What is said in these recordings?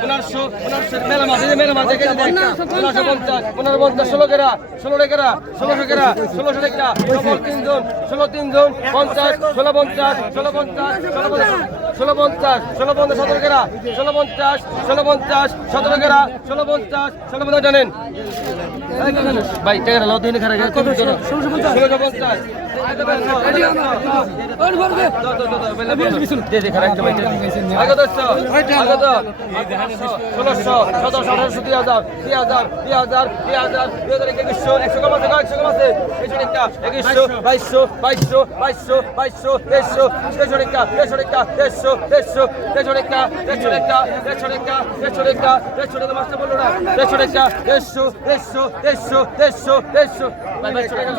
পনেরোশো পনেরোশো, মেলা মাছ মেলা মাছ এখানে পনেরোশো পঞ্চাশ, পনেরো পঞ্চাশ, ষোলো কেরা ষোলো কেরা, ষোলোশো কেরা, ষোলোশো ষোলো তিনজন ষোলো তিনজন, পঞ্চাশ, ষোলো পঞ্চাশ ষোলো পঞ্চাশ ষোলো পঞ্চাশ। ষোলো পঞ্চাশ ষোলো পঞ্চাশ সতেরো কেরা ষোলো পঞ্চাশ ষোলো পঞ্চাশ সতেরো কেরা ষোলো পঞ্চাশ ষোলো পঞ্চাশ জানেন ভাই, টাকা লাও দিন খারাপ ষোলোশো পঞ্চাশ ষোলোশো, সতেরোশো, আঠারোশো, দুই হাজার দুই হাজার দুই হাজার দুই হাজার, দুই একুশশো, একশো কম একশো কম আছে? একশো একুশশো, বাইশশো বাইশশো বাইশশো বাইশশো, তেইশশো তেইশশো টাকা তেইশশো তেইশশো। তেইশশো তেইশশো টাকা তেইশশো টাকা তেইশশো টাকা তেইশশো টাকা তেইশশো টাকা মাস্টার বলল না তেইশশো ভাই ভাই চলে গেল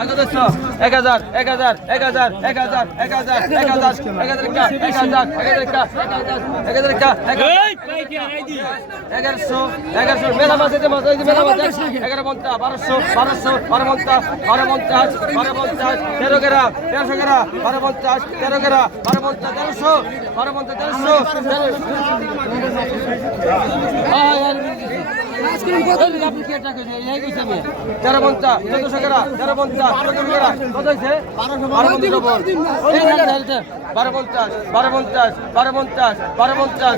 আগে দেড়শো এক হাজার এক হাজার এক হাজার এক হাজার এক হাজার এক হাজার এক হাজার এক হাজার এক হাজার এক হাজার এক হাজার এগারোশো এগারোশো মেলা মাছ আছে মাছ মেলা মাছ এগারো পঞ্চাশ বারোশো বারোশো বারো পঞ্চাশ বারো পঞ্চাশ বারো পঞ্চাশ তেরো গ্রাম তেরোশো গ্রাম বারো পঞ্চাশ তেরো গ্রাম বারো পঞ্চাশ তেরোশো বারো পঞ্চাশ তেরোশো তেরো পঞ্চাশ চোদ্দশো গ্রাম তেরো পঞ্চাশ চোদ্দশো গ্রাম কত হয়েছে বারো পঞ্চাশ বারো পঞ্চাশ বারো পঞ্চাশ বারো পঞ্চাশ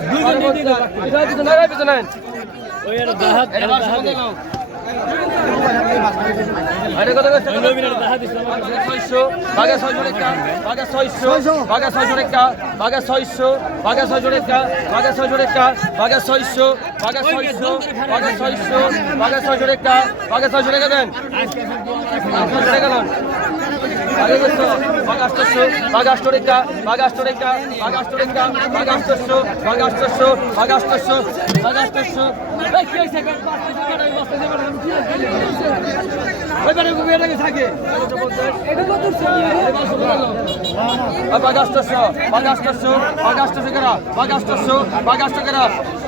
ছয়শো বাঘা ছয়শো টাকা বাঘা ছয়শো বাঘা ছয়শো টাকা বাঘা ছয়শো বাঘা ছয়শো টাকা বাঘা ছয়শো টাকা বাঘা ছয়শো বাঘা ছয়শো বাঘা ছয়শো বাঘা ছয়শো টাকা বাঘা ছয়শো টাকা দেন। ছয়শো টাকা দেন। আগে গেছো বাগাষ্টশো বাগাষ্ট রেখা বাগাষ্ট রেখা বাগাষ্ট রেখা বাগাষ্টশো বাগাষ্টশো বাগাষ্টশো বাগাষ্টশো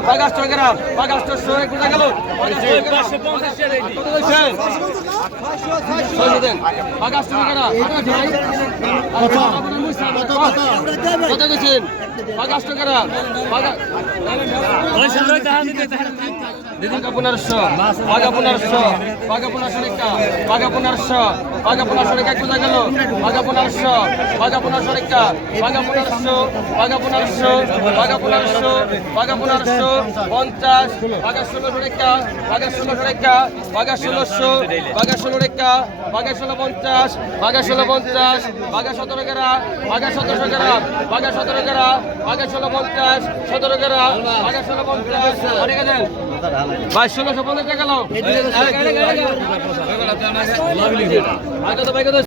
এই কি হইছে গান পাঁচটা টাকা নাই পাঁচটা টাকা নাই কি হইছে ওইবারে ঘুমিয়ে লাগে থাকে এটা। কত বাগাষ্টশো বাগাষ্টশো বাগাষ্টশো করা বাগাষ্টশো বাগাষ্ট করা বাগাষ্ট করা বাগাষ্টশো এক কোথা গেল কত গেছেন বাগা বাঘা পনেরোশো বাঘা পনেরোশো বাঘা পনেরোশো রেখা পনেরোশো বাঘা পনেরোশো রেখা কোথায় গেল? বাঘা পনেরোশো বাঘা পনেরোশো রেখা বাঘা পনেরোশো বাঘা পনেরোশো বাঘা পনেরোশো বাঘা পনেরোশো পঞ্চাশ বাঘা ষোলোশো রেখা বাঘা ষোলোশো রেখা বাঘা ষোলোশো বাঘা ষোলো রেখা বাঘা ষোলো পঞ্চাশ বাঘা ষোলো পঞ্চাশ বাঘা সতেরো গেরা বাঘা সতেরোশো গেরা বাঘা সতেরো গেরা বাঘা ষোলো পঞ্চাশ, সতেরো গেরা বাঘা ষোলো পঞ্চাশ। অনেক আছেন? ভাই ষোলোশো পঞ্চাশ টাকা লাও